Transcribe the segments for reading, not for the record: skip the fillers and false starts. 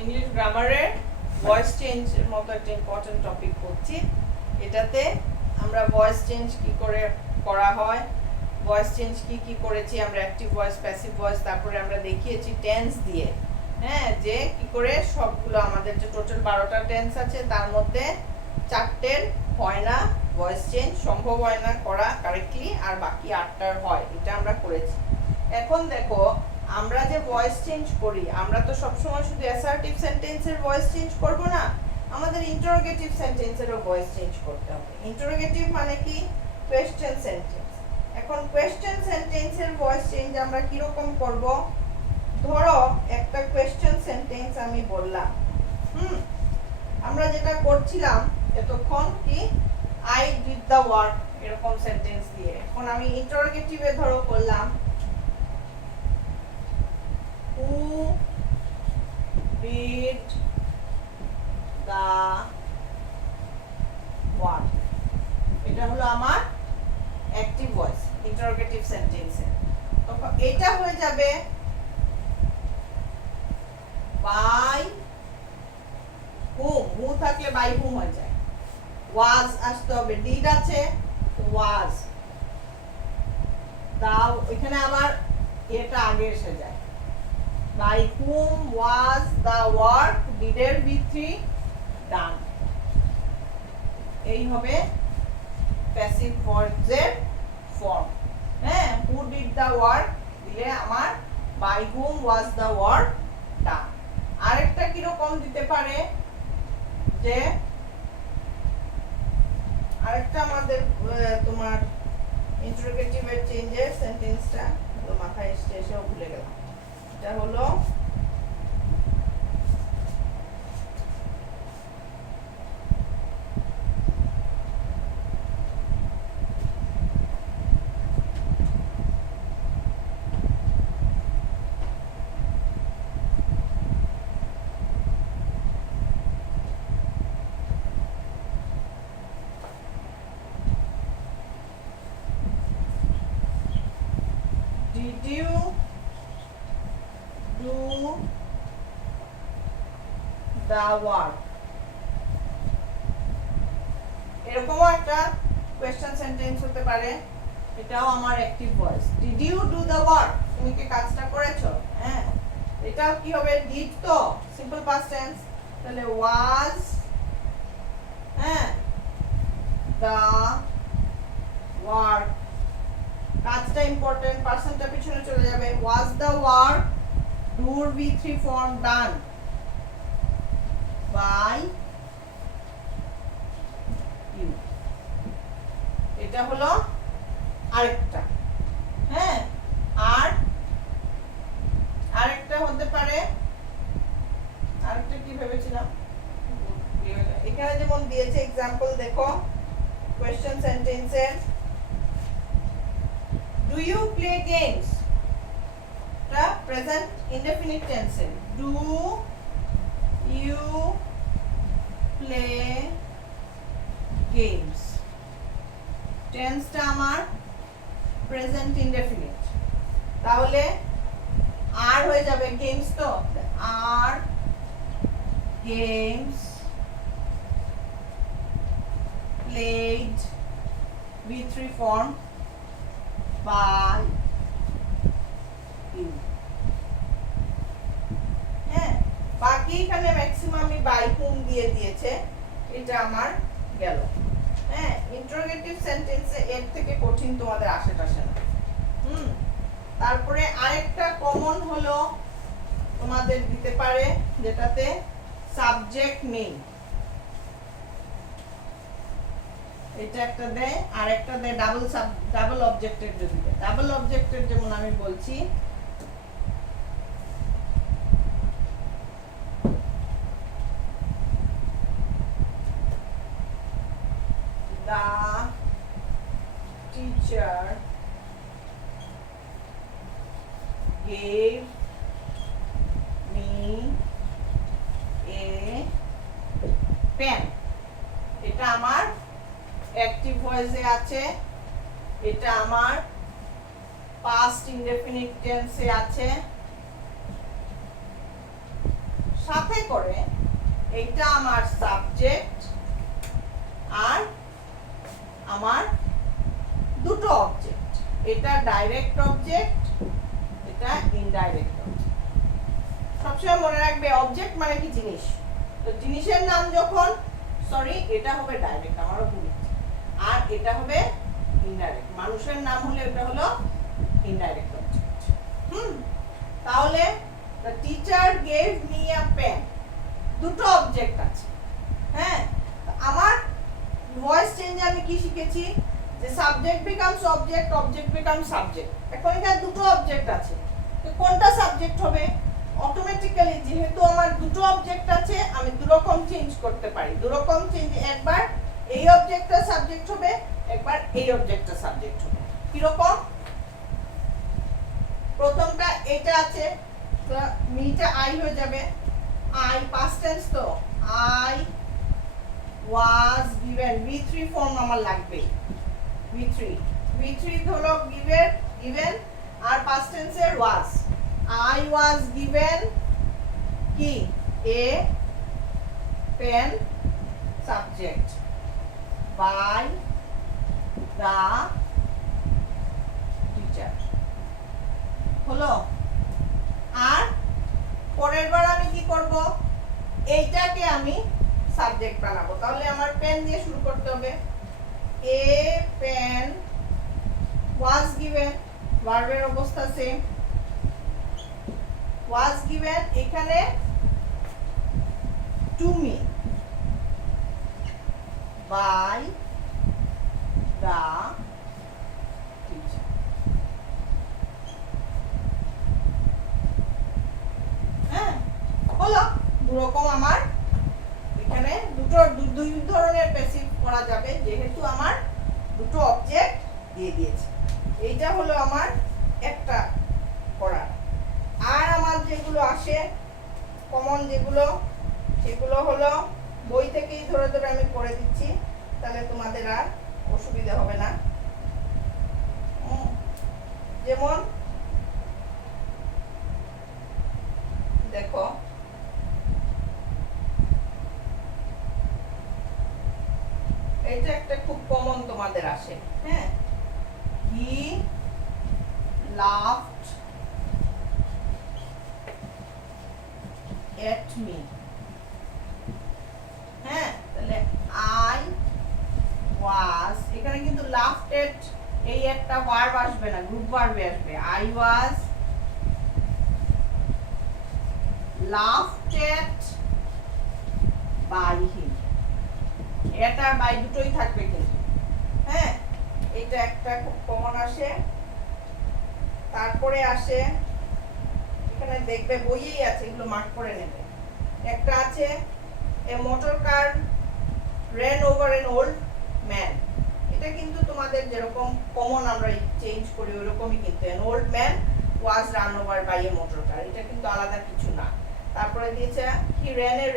English গ্রামারের voice চেঞ্জের মতো একটা ইম্পর্টেন্ট টপিক করছি। এটাতে আমরা ভয়েস চেঞ্জ কি করে করা হয়, ভয়েস চেঞ্জ কি করেছি আমরা, অ্যাক্টিভ ভয়েস, প্যাসিভ ভয়েস, তারপরে আমরা দেখিয়েছি টেন্স দিয়ে, হ্যাঁ, যে কি করে সবগুলো আমাদের যে টোটাল 12টা টেন্স আছে তার মধ্যে 4টের হয় না ভয়েস চেঞ্জ, সম্ভব হয় না করা কারেক্টলি, আর বাকি 8টার হয়। এটা আমরা করেছি। এখন দেখো আমরা যে ভয়েস চেঞ্জ করি, আমরা তো সবসময় শুধু অ্যাসার্টিভ সেন্টেন্সের ভয়েস চেঞ্জ করব না, আমাদের ইন্টারোগেটিভ সেন্টেন্সেরও ভয়েস চেঞ্জ করতে হবে। ইন্টারোগেটিভ মানে কি? Question sentence. এখন কোয়েশ্চেন সেন্টেন্সের ভয়েস চেঞ্জ আমরা কি রকম করব? ধরো একটা কোয়েশ্চেন সেন্টেন্স আমি বললাম, আমরা যেটা করছিলাম এতক্ষণ কি, আই ডিড দ্য ওয়ার্ক, এরকম সেন্টেন্স দিয়ে। এখন আমি ইন্টারোগেটিভে ধরো করলাম, who did the work, এটা হলো আমার অ্যাক্টিভ ভয়েস ইন্টারোগেটিভ সেন্টেন্সে। তখন এটা হয়ে যাবে বাই হুম, হু থাকলে বাই হুম হয়ে যায়, ওয়াজ আসতে হবে, ডিড আছে ওয়াজ, দাও এখানে আবার এটা আগে এসে যায়, by whom was the work, did এর V3 done, এই হবে প্যাসিভ ভয়েসের ফর্ম। হ্যাঁ, who did the work দিলে আমার by whom was the work done। আরেকটা কি রকম দিতে পারে, যে আরেকটা আমাদের তোমার ইন্টারোগেটিভের চেঞ্জের সেন্টেন্সটা তো মাথায় এসেও ভুলে গেলাম। এটা হলো did you do the work, এরকমও একটা কোয়েশ্চেন সেন্টেন্স হতে পারে, এটাও আমার active voice. Did you do the work, তুমি কি কাজটা করেছো? হ্যাঁ, এটাও কি হবে? ডিড তো সিম্পল পাস্ট টেন্স, তাহলে ওয়াজ, হ্যাঁ, দ্য ওয়ার্ক, কাজটা ইম্পর্টেন্ট, পার্সনটা পিছনে চলে যাবে, ওয়াজ দ্য ওয়ার্ক, ডুর V3 form done by you. এটা হলো আরেকটা। হ্যাঁ, আর আরেকটা হতে পারে, আরেকটা কি ভেবেছিলাম, এখানে যেমন দিয়েছে এক্সাম্পল দেখো কোয়েশ্চেন সেন্টেন্সের, ডু ইউ প্লে গেমস, এটা প্রেজেন্ট ইনডেফিনিট টেন্সে, ডু ইউ প্লে গেমস, টেন্সটা আমার প্রেজেন্ট ইনডেফিনিট, তাহলে আর হয়ে যাবে গেমস, তো আর games played V3 form by you। হ্যাঁ, বাকি এখানে ম্যাক্সিমাম আমি বাই হুম দিয়ে দিয়েছে, এটা আমার গেল। হ্যাঁ, ইন্টারোগেটিভ সেন্টেন্সে এর থেকে কঠিন তোমাদের আসে না। তারপরে আরেকটা কমন হলো তোমাদের দিতে পারে, যেটাতে সাবজেক্ট নেই, এটা একটা দেয়, আর একটা দেয় ডাবল অবজেক্টের। যদি ডাবল অবজেক্টের যেমন আমি বলছি, the teacher gave me a pen, এটা আমার অ্যাক্টিভ ভয়েসে আছে, এটা আমার পাস্ট ইনডেফিনিট টেন্সে আছে, সাথে করে এইটা আমার সাবজেক্ট আর আমার দুটো অবজেক্ট, এটা ডাইরেক্ট অবজেক্ট, এটা ইনডাইরেক্ট অবজেক্ট। সবসময় মনে রাখবে অবজেক্ট মানে কি জিনিস, তো জিনিসের নাম যখন, সরি এটা হবে ডাইরেক্ট, আমারও ভুল, আর এটা হবে ইনডাইরেক্ট। মানুষের নাম হলে এটা হলো ইনডাইরেক্ট অবজেক্ট। তাহলে the teacher gave me a pen, দুটো অবজেক্ট আছে। হ্যাঁ, আমার ভয়েস চেঞ্জে আমি কি শিখেছি, যে subject becomes object, object becomes subject. এখন এখানে দুটো অবজেক্ট আছে, তো কোনটা সাবজেক্ট হবে? অটোমেটিক্যালি যেহেতু আমার দুটো অবজেক্ট আছে, আমি দুরকম চেঞ্জ করতে পারি। দুরকম চেঞ্জ, একবার এই অবজেক্টটা সাবজেক্ট হবে, একবার এই অবজেক্টটা সাবজেক্ট হবে। কি রকম? প্রথমটা এটা আছে, তো মিটা আই হয়ে যাবে। আই পাস্ট টেন্স, তো I was given, V3 form আমার লাগবে। V3 হলো গিভেন আর পাস্ট টেন্সের ওয়াজ। I was given কি a pen subject by the teacher, হলো। আর পরের বার আমি কি করব, এইটাকে আমি সাবজেক্ট বানাবো। তাহলে আমার পেন দিয়ে শুরু করতে হবে। a pen was given, ভার্বের অবস্থা সেম, was given এখানে to me by the teacher। হ্যাঁ, হলো। দুরকম আমার এখানে দুই ধরনের প্যাসিভ করা যাবে, যেহেতু আমার দুটো অবজেক্ট দিয়ে দিয়েছে। এইটা হলো আমার একটা করা। আর আমার যেগুলো আসে কমন যেগুলো, সেগুলো হলো বই থেকেই ধরে ধরে আমি করে দিচ্ছি, তাহলে তোমাদের আর অসুবিধা হবে না। যেমন দেখো, এটা একটা খুব কমন তোমাদের আসে। হ্যাঁ, হি লাভড at me। হ্যাঁ, তাহলে I was, এখানে কিন্তু laughed at এই একটা ভার্ব আসবে না, গ্রুপ ভার্বে আসবে। I was laughed at by him, এটা বাই দুটোই থাকবে কিন্তু। হ্যাঁ, এটা একটা খুব কমন আসে। তারপরে আসে, এখানে দেখবে বইয়েই আছে, এগুলো মার্ক করে নেবে। একটা আছে a motor car ran over an old man, এটা কিন্তু তোমাদের যেরকম কমন আমরা চেঞ্জ করি ওরকমই কিন্তু, an old man was run over by a motor car, এটা কিন্তু আলাদা কিছু না। তারপরে দিয়েছে he ran a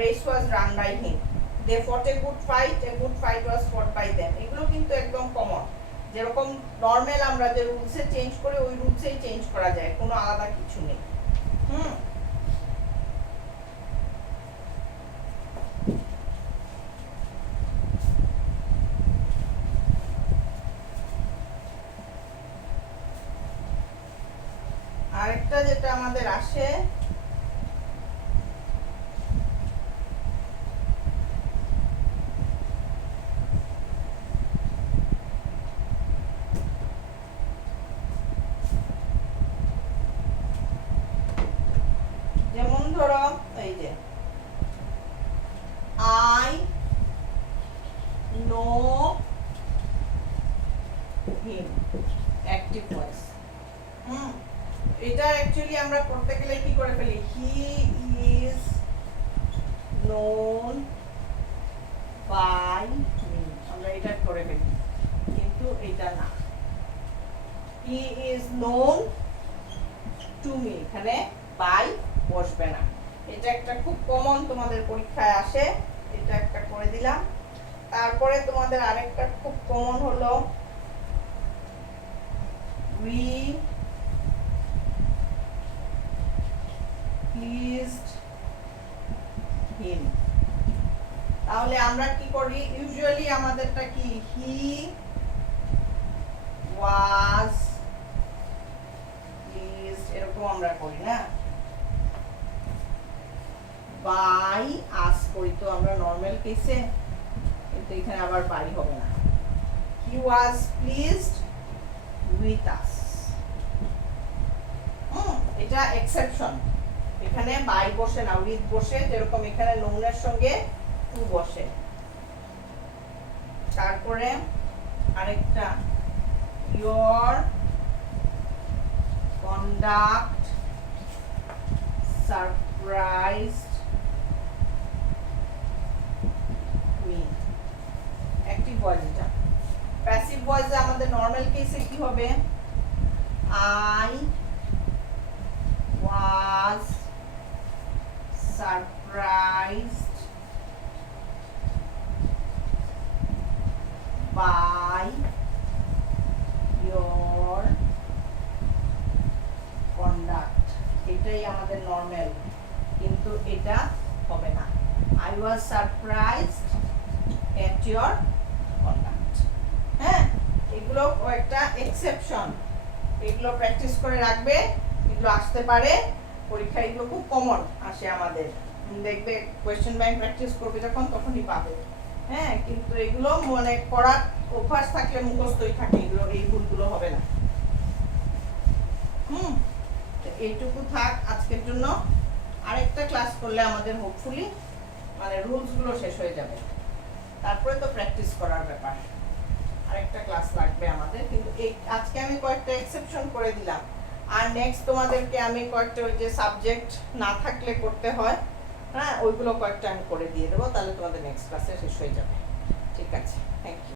race was run by him, they fought a good fight was fought by them, এগুলো কিন্তু একদম কমন। যেরকম নরমাল আমরা যে রুলসে চেঞ্জ করি ওই রুলসেই চেঞ্জ করা যায়, কোনো আলাদা কিছু নেই। আরেকটা যেটা আমাদের আসে, যেমন ধরো এই যে I know him, active voice. এটা অ্যাকচুয়ালি আমরা করতে গেলে কি করে ফেলি, he is known by me, আমরা এটা করে ফেলি, কিন্তু এটা না, he is known to me, এখানে by বসবে না। এটা একটা খুব কমন তোমাদের পরীক্ষায় আসে, এটা একটা করে দিলাম। তারপরে তোমাদের আরেকটা খুব কমন হলো we pleased হিম। তাহলে আমরা কি করি, ইউজুয়ালি আমাদেরটা কি, হি ওয়াজ প্লিজড এরকম আমরা করি না, বাই আস করি তো আমরা নর্মাল কেসে, কিন্তু এখানে আবার বাই হবে না। হি ওয়াজ প্লিজড উইথ আস, এটা এক্সেপশন, এখানে বাই বসে না, উইথ বসে, যেরকম এখানে নোনের সঙ্গে টু বসে। তারপরে আরেকটা, your conduct surprised me, active voice. এটা প্যাসিভ ভয়েসে আমাদের নরমাল কেসে কি হবে, I was surprised by your conduct, এটাই আমাদের নরমাল, কিন্তু এটা হবে না, I was surprised at your conduct। হ্যাঁ, এগুলো একটা এক্সেপশন, এগুলো প্র্যাকটিস করে রাখবে, এগুলো আসতে পারে পরীক্ষায়, এগুলো খুব কমন আসে আমাদের, দেখবে কোয়েশ্চেন ব্যাংক প্র্যাকটিস করবে যখন তখনই পাবে। হ্যাঁ, কিন্তু এগুলো মনে করার অভ্যাস থাকলে মুখস্থই থাকে, এগুলো এই ভুলগুলো হবে না। তো এইটুকু থাক আজকের জন্য, আরেকটা ক্লাস করলে আমাদের হোপফুলি মানে রুলস গুলো শেষ হয়ে যাবে, তারপরে তো প্র্যাকটিস করার ব্যাপার, আরেকটা ক্লাস লাগবে আমাদের। কিন্তু এই আজকে আমি কয়েকটা এক্সেপশন করে দিলাম, আর নেক্সট তোমাদেরকে আমি কয়েকটা ওই যে সাবজেক্ট না থাকলে করতে হয়, হ্যাঁ, ওইগুলো কয়েকটা আমি করে দিয়ে দেবো, তাহলে তোমাদের নেক্সট ক্লাসে শেষ হয়ে যাবে। ঠিক আছে, থ্যাংক ইউ।